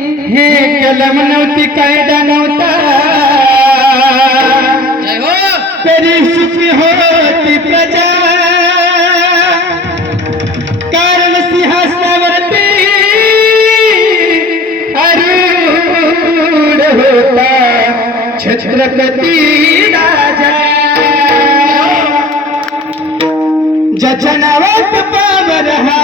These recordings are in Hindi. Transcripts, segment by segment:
हे कलम नव्हती कायदा नव्हता तरी सुखी होती प्रजा। कारण सिंहासनावरती अरूढ होता। छत्रपति राजा। ज्याच्या पावर हा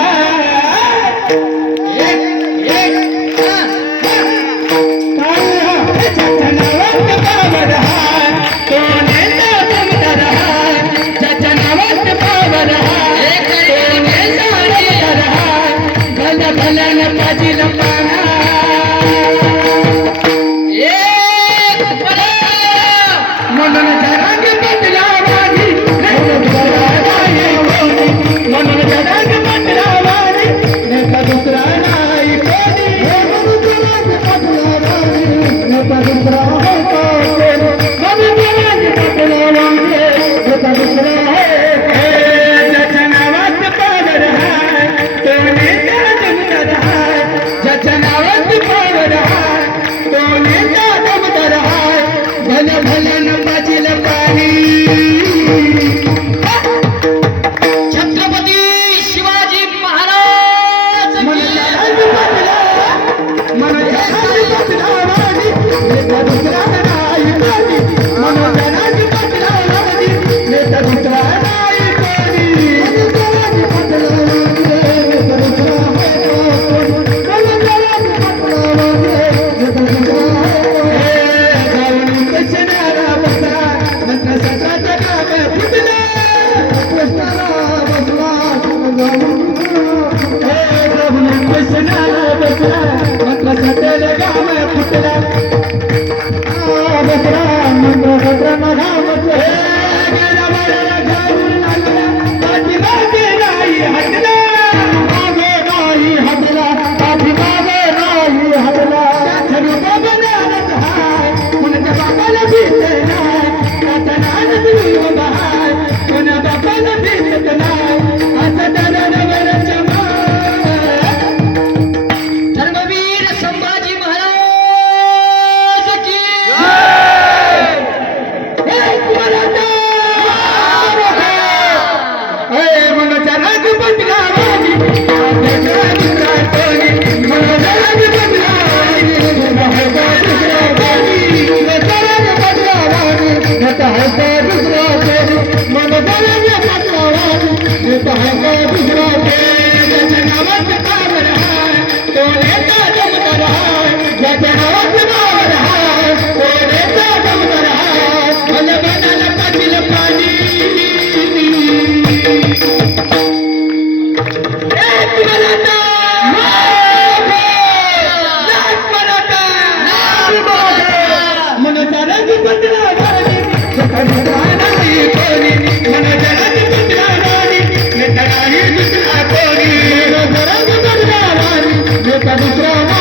ভেলে लगा விக்ரம